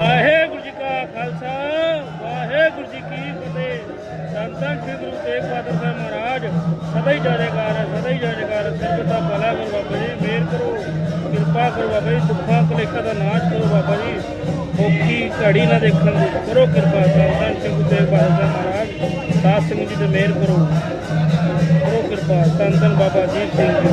ਵਾਹਿਗੁਰੂ ਜੀ ਕਾ ਖਾਲਸਾ, ਵਾਹਿਗੁਰੂ ਜੀ ਕੀ ਫਤਿਹ। ਸੰਤਾਂ ਸ੍ਰੀ ਗੁਰੂ ਤੇਗ ਬਹਾਦਰ ਸਾਹਿਬ ਮਹਾਰਾਜ, ਸਦਾ ਹੀ ਜੈਕਾਰ ਸਦਾ ਹੀ ਜੈਕਾਰ ਹੈ। ਭਲਾ ਕਰੋ ਬਾਬਾ ਜੀ, ਮਿਹਰ ਕਰੋ, ਕਿਰਪਾ ਕਰੋ ਬਾਬਾ ਜੀ, ਦੁੱਖਾਂ ਕਲੇਖਾਂ ਦਾ ਨਾਸ਼ ਕਰੋ ਬਾਬਾ ਜੀ। ਔਖੀ ਘੜੀ ਨਾ ਦੇਖਣ ਦੀ, ਕਰੋ ਕਿਰਪਾ। ਸੰਤਾਂ ਸ੍ਰੀ ਗੁਰੂ ਤੇਗ ਬਹਾਦਰ ਸਾਹਿਬ ਮਹਾਰਾਜ, ਸਾਧ ਸਿੰਘ ਜੀ ਤੇ ਮਿਹਰ ਕਰੋ। ਕਰੋ ਕਿਰਪਾ। ਸੰਤਨ ਬਾਬਾ ਜੀ ਸਿੰਘ ਜੀ।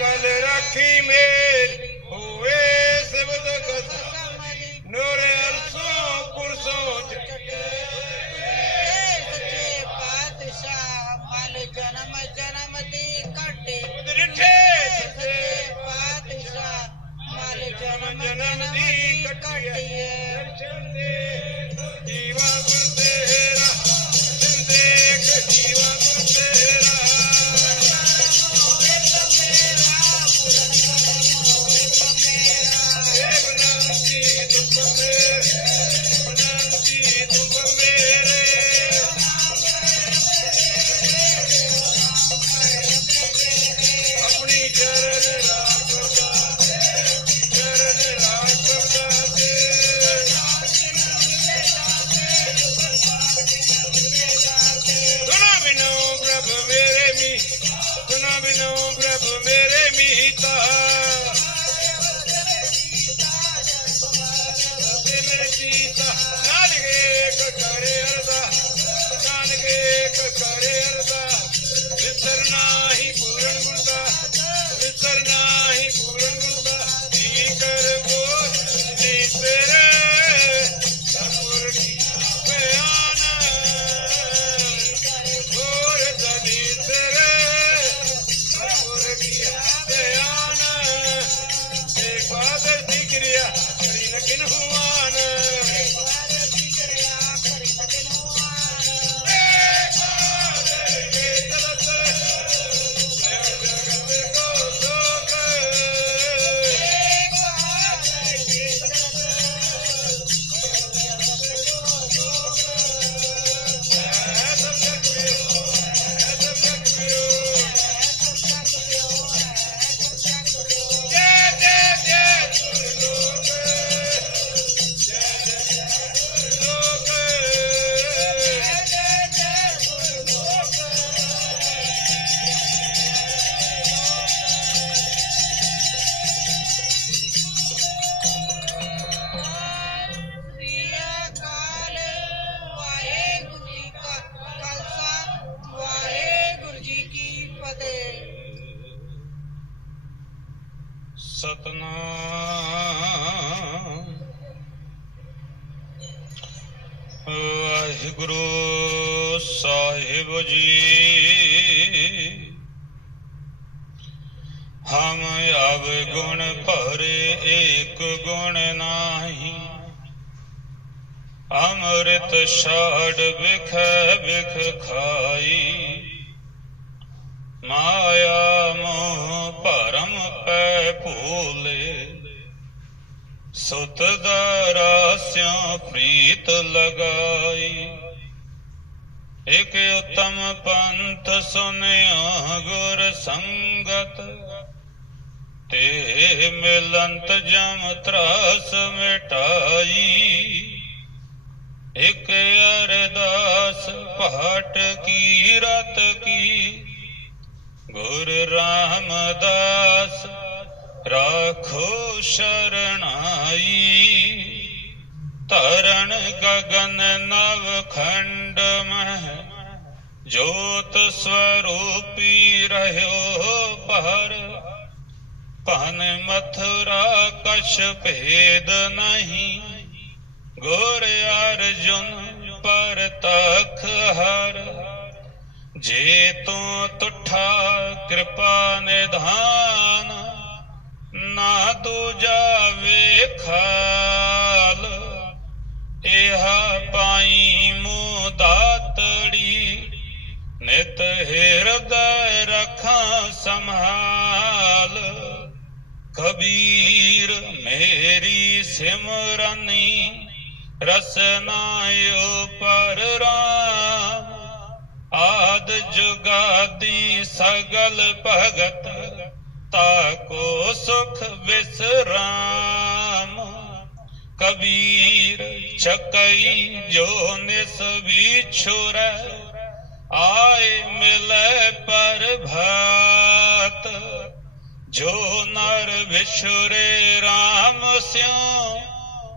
ਗੱਲ ਰੱਖੀ ਮੇਰ ਹੋਏ ਸਿਵਤ ਕਸਮ ਨੂਰ ਸਤਨਾਮ ਵਾਹਿਗੁਰੂ ਸਾਹਿਬ ਜੀ, ਹਮ ਅਬ ਗੁਣ ਭਰੇ ਏਕ ਗੁਣ ਨਾਹੀ, ਅੰਮ੍ਰਿਤ ਛਾੜ ਵਿਖ ਵਿਖ ਖਾਈ। ਮਾਇਆ ਮੋਹ ਭਰਮ ਪੈ ਭੂਲੇ। ਸੁਤ ਦਰਾਸਿਆਂ ਪ੍ਰੀਤ ਲਗਾਈ। ਇਕ ਉਤਮ ਪੰਥ ਸੁਨਿਆ ਗੁਰ ਸੰਗਤ। ਤੇ ਮਿਲੰਤ ਜਮ ਤਰਾਸ ਮਿਟਾਈ। ਇਕ ਅਰਦਾਸ ਪਾਟ ਕੀ ਰਤ ਗੁਰ ਰਾਮਦਾਸ ਰਾਖੋ ਸ਼ਰਣਾਈ। ਤਰਨ ਗਗਨ ਨਵ ਖੰਡ ਮਹਿ, ਜੋਤ ਸਵਰੂਪੀ ਰਹਿਓ ਪਰ ਭਨ ਮਥੁਰਾ ਕਛ ਭੇਦ ਨਹੀਂ, ਗੁਰ ਅਰਜੁਨ ਪਰ ਤਖ ਹਰ ਜੇ ਤੂੰ ਤੁਠਾ ਕਿਰਪਾ ਨਿਧਾਨ, ਨਾ ਦੂਜਾ ਵੇਖਾਲ ਇਹਾ ਪਾਈ ਮੂ ਦਾਤੜੀ, ਨਿਤ ਹਿਰਦੈ ਰਖਾਂ ਸੰਭਾਲ। ਕਬੀਰ ਮੇਰੀ ਸਿਮਰਨੀ ਰਸਨਾਇਓ ਪਰ ਰਾਮ। ਆਦ ਜੁਗਾਦੀ ਸਗਲ ਭਗਤ, ਤਾ ਕੋ ਸੁਖ ਵਿਸਰਾਮ। ਕਬੀਰ ਛਕਈ ਜੋ ਨਿਸ ਵਿਛੁਰ, ਆਏ ਮਿਲੇ ਪਰ ਭਾਤ ਜੋ ਨਰ ਵਿਛੁਰੇ RAM ਸਿਉ,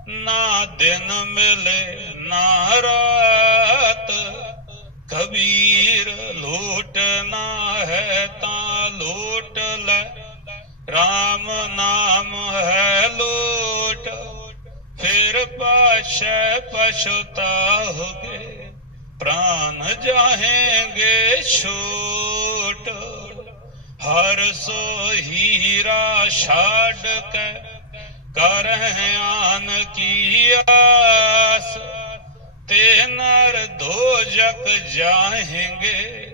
ਨਾ ਦਿਨ ਮਿਲੇ ਨਾ ਰਾਤ। ਕਬੀਰ ਲੋਟ ਨਾ ਹੈ ਤਾਂ ਲੂਟ ਲੈ। RAM ਨਾਮ ਹੈ ਲੋਟ। ਫਿਰ ਪਾਸ਼ੈ ਪਛਤਾਓਗੇ ਪ੍ਰਾਨ ਜਾਹੇਂਗੇ ਛੋਟ। ਹਰ ਸੋ ਹੀਰਾ ਛਾੜ ਕੇ ਕਰਹਿ ਆਨ ਕੀ ਆਸ। ਤੇ ਨਰ ਦੋਜਕ ਜਾਹੇਂਗੇ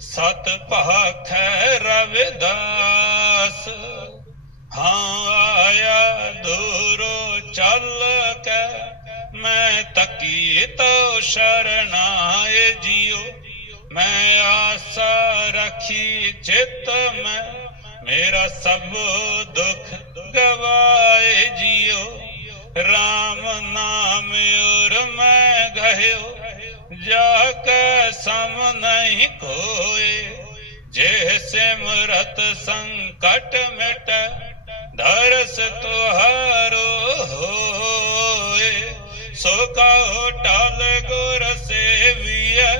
ਸਤ ਭਾਖੈ ਰਵਿਦਾਸ ਹਾਂ ਆਇਆ ਦੂਰੋ ਚੱਲ ਕੇ ਮੈਂ ਤਕੀ ਤੋ ਸ਼ਰਨਾਏ ਜਿਉ ਮੈਂ ਆਸਾ ਰਖੀ ਚਿਤ ਮੈਂ ਮੇਰਾ ਸਭ ਦੁੱਖ ਗਵਾਏ ਜਿਉ RAM ਨਾਮ ਉਰ ਮੈਂ ਗਹਿਓ ਜਾ ਕੇ ਸਮ ਨਹੀਂ ਕੋਏ ਜੇ ਸਿਮਰਤ ਸੰਕਟ ਮਿਟ ਦਰਸ ਤੁਹਾਰੋ ਹੋਏ ਸੋ ਕਹੋ ਟਲ ਗੁਰ ਸੇਵੀਐ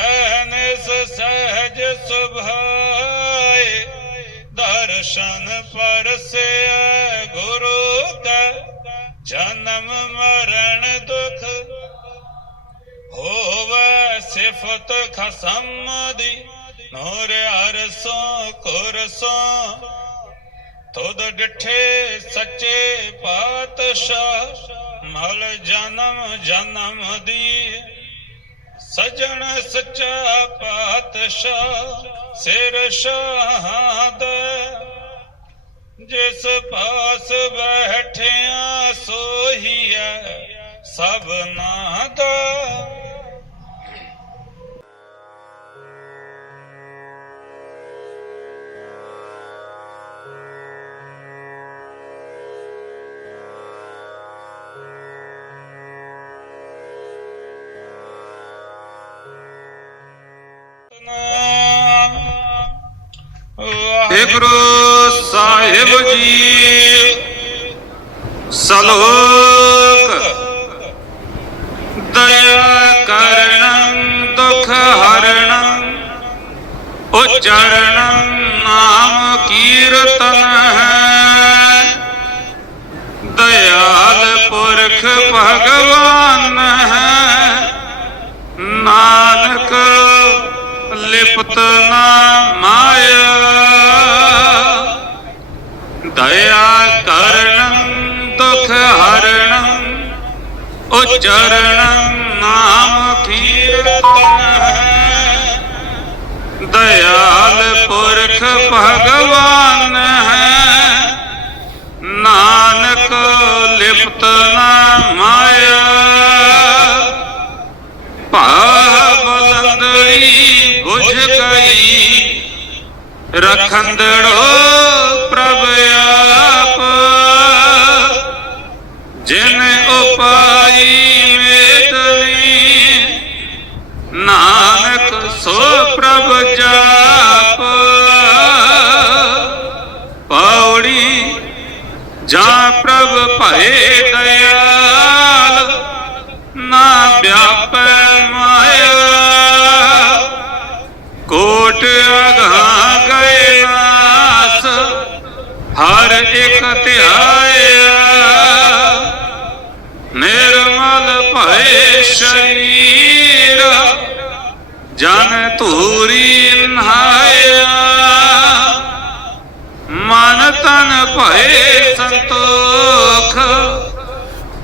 ਐਨਸ ਸਹਜ ਸੁਭਾਏ ਦਰਸ਼ਨ ਪਰਸਿਐ ਗੁਰੂ ਜਨਮ ਮਰਨ ਦੁਖ ਹੋਵੇ ਸਿਫਤ ਖਸਮ ਦੀ। ਨੂਰ ਅਰਸੋਂ ਕੁਰਸੋਂ ਤੁਧ ਡਿਠੇ ਸੱਚੇ ਪਾਤਸ਼ਾਹ ਮਲ ਜਨਮ ਜਨਮ ਦੀ। ਸਜਣ ਸੱਚਾ ਪਾਤਸ਼ਾਹ ਸਿਰ ਸ਼ਾਹ ਸ਼ਹਾਦ ਜਿਸ ਪਾਸ ਬੈਠਿਆ ਸੋਹੀਐ ਸਭਨਾ ਦਾ ਉਚਰਣੰ ਨਾਮ ਕੀਰਤਨ ਹੈ। ਦਇਆਲ ਪੁਰਖ ਭਗਵਾਨ ਹੈ। ਨਾਨਕ ਲਿਪਤ ਨਾ ਮਾਇਆ। ਦਇਆ ਕਰਣੰ ਦੁਖ ਹਰਣੰ ਉਚਰਣੰ ਨਾਮ ਕੀਰਤਨ ਹੈ। ਦਇਆਲ ਪੁਰਖ ਭਗਵਾਨ ਹੈ। ਨਾਨਕ ਲਿਪਤ ਨਾ ਮਾਇਆ। ਭਾਵ ਬਲੰਦੜੀ ਬੁਝ ਗਈ। ਰਖੰਦੜੋ ਪ੍ਰਭ ਆਪ ਜਾਂ ਪ੍ਰਭ ਭਏ ਦਇਆਲ, ਨਾ ਵਿਆਪੈ ਮਾਇਆ। ਕੋਟ ਅਗਾ ਗਏ ਨਾਸ, ਹਰ ਇੱਕ ਧਿਆਇਆ। ਨਿਰਮਲ ਭਏ ਸ਼ਰੀਰ, ਜਨ ਧੂਰੀ ਨਹਾਇਆ। ਤਨ ਭਏ ਸੰਤੋਖ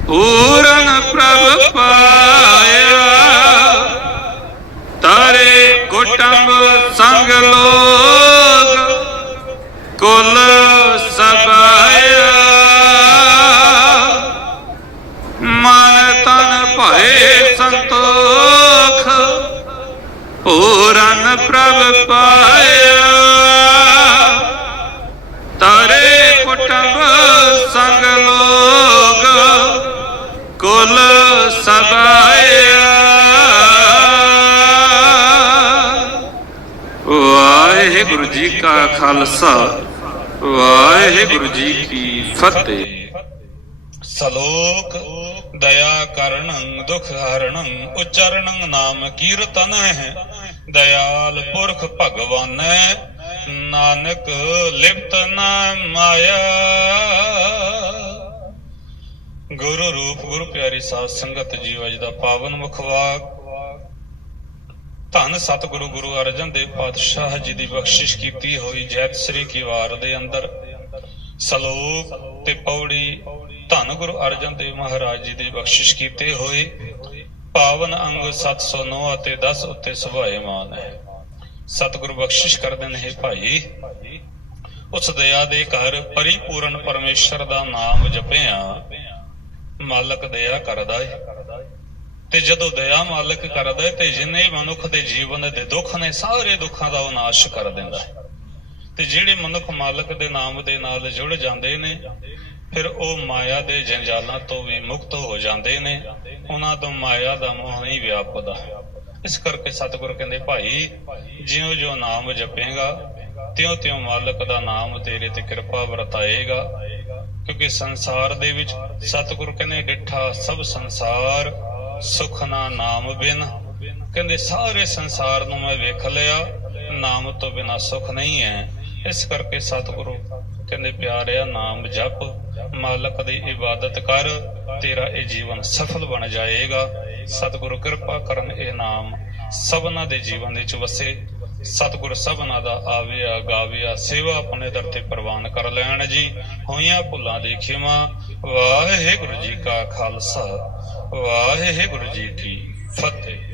ਪੂਰਨ ਪ੍ਰਭ ਪਾਇਆ ਵਾਹਿਗੁਰੂ ਜੀ ਕਾ ਖਾਲਸਾ, ਵਾਹਿਗੁਰੂ ਜੀ ਕੀ ਫਤਿਹ। ਸਲੋਕ ਦਇਆ ਕਰਣੰ ਦੁਖ ਹਰਣੰ ਉਚਰਣੰ ਨਾਮ ਕੀਰਤਨ ਹੈ। ਦਇਆਲ ਪੁਰਖ ਭਗਵਾਨੈ, ਨਾਨਕ ਲਿਪਤ ਨਾ ਮਾਇਆ। ਗੁਰੂ ਰੂਪ, ਗੁਰੂ ਪਿਆਰੀ ਸਾਧ ਸੰਗਤ, ਜੀਵ ਅਜ ਦਾ ਪਾਵਨ ਮੁਖਵਾਕ। ਧੰਨ ਸਤਿਗੁਰੂ ਗੁਰੂ ਅਰਜਨ ਦੇਵ ਪਾਤਸ਼ਾਹ ਜੀ ਦੀ ਬਖਸ਼ਿਸ਼ ਕੀਤੀ ਹੋਈ ਜੈਤ ਸ੍ਰੀ ਕੀ ਦੇ ਅੰਦਰ। ਸਲੋਕ ਤੇ ਪੌੜੀ ਧੰਨ ਗੁਰੂ ਅਰਜਨ ਦੇਵ ਮਹਾਰਾਜ ਜੀ ਦੀ ਬਖਸ਼ਿਸ਼ ਕੀਤੇ ਹੋਏ। ਪਾਵਨ ਅੰਗ 709 ਅਤੇ 10 ਉੱਤੇ ਸੁਭਾਏਮਾਨ ਹੈ। ਸਤਿਗੁਰੂ ਬਖਸ਼ਿਸ਼ ਕਰਦੇ ਨੇ ਭਾਈ। ਉਸ ਦਇਆ ਦੇ ਘਰ ਪਰਿਪੂਰਨ ਪਰਮੇਸ਼ਰ ਦਾ ਨਾਮ ਜਪਿਆ। ਮਾਲਕ ਦਇਆ ਕਰਦਾ ਏ। ਤੇ ਜਦੋਂ ਦਇਆ ਮਾਲਕ ਕਰਦਾ ਏ ਤੇ ਜਿੰਨੇ ਮਨੁੱਖ ਦੇ ਜੀਵਨ ਦੇ ਦੁੱਖ ਨੇ, ਸਾਰੇ ਦੁੱਖਾਂ ਦਾ ਉਹ ਨਾਸ਼ ਕਰ ਦਿੰਦਾ ਹੈ। ਤੇ ਜਿਹੜੇ ਮਨੁੱਖ ਮਾਲਕ ਦੇ ਨਾਮ ਦੇ ਨਾਲ ਜੁੜ ਜਾਂਦੇ ਨੇ, ਫਿਰ ਉਹ ਮਾਇਆ ਦੇ ਜੰਜਾਲਾਂ ਤੋਂ ਵੀ ਮੁਕਤ ਹੋ ਜਾਂਦੇ ਨੇ। ਉਹਨਾਂ ਤੋਂ ਮਾਇਆ ਦਾ ਮੋਹ ਨਹੀਂ ਵਿਆਪਦਾ। ਇਸ ਕਰਕੇ ਸਤਿਗੁਰ ਕਹਿੰਦੇ, ਭਾਈ ਜਿਉਂ ਜਿਉਂ ਨਾਮ ਜਪੇਗਾ ਤਿਉਂ ਤਿਉਂ ਮਾਲਕ ਦਾ ਨਾਮ ਤੇਰੇ ਤੇ ਕਿਰਪਾ ਵਰਤਾਏਗਾ। ਕਿਉਂਕਿ ਸੰਸਾਰ ਦੇ ਵਿੱਚ ਸਤਿਗੁਰ ਕਹਿੰਦੇ, ਡਿੱਠਾ ਸਭ ਸੰਸਾਰ ਸੁਖ ਨਾ ਨਾਮ ਬਿਨ। ਕਹਿੰਦੇ, ਸਾਰੇ ਸੰਸਾਰ ਨੂੰ ਮੈਂ ਵੇਖ ਲਿਆ, ਨਾਮ ਤੋਂ ਬਿਨਾ ਸੁਖ ਨਹੀਂ ਹੈ। ਇਸ ਕਰਕੇ ਸਤਿਗੁਰੂ ਕਹਿੰਦੇ, ਪਿਆਰਿਆ, ਨਾਮ ਜਪ, ਮਾਲਕ ਦੀ ਇਬਾਦਤ ਕਰ, ਤੇਰਾ ਇਹ ਜੀਵਨ ਸਫਲ ਬਣ ਜਾਏਗਾ। ਸਤਿਗੁਰੂ ਕਿਰਪਾ ਕਰਨ ਇਹ ਨਾਮ ਸਭਨਾ ਦੇ ਜੀਵਨ ਵਿੱਚ ਵਸੇ। ਸਤਿਗੁਰ ਸਭਨਾ ਦਾ ਆਵਿਆ ਗਾਵਿਆ, ਸੇਵਾ ਆਪਣੇ ਦਰ ਤੇ ਪ੍ਰਵਾਨ ਕਰ ਲੈਣ ਜੀ। ਹੋਈਆਂ ਭੁੱਲਾਂ ਦੇ ਖਿਮਾ, ਵਾਹਿਗੁਰੂ ਜੀ ਕਾ ਖਾਲਸਾ, ਵਾਹਿਗੁਰੂ ਜੀ ਕੀ ਫਤਿਹ।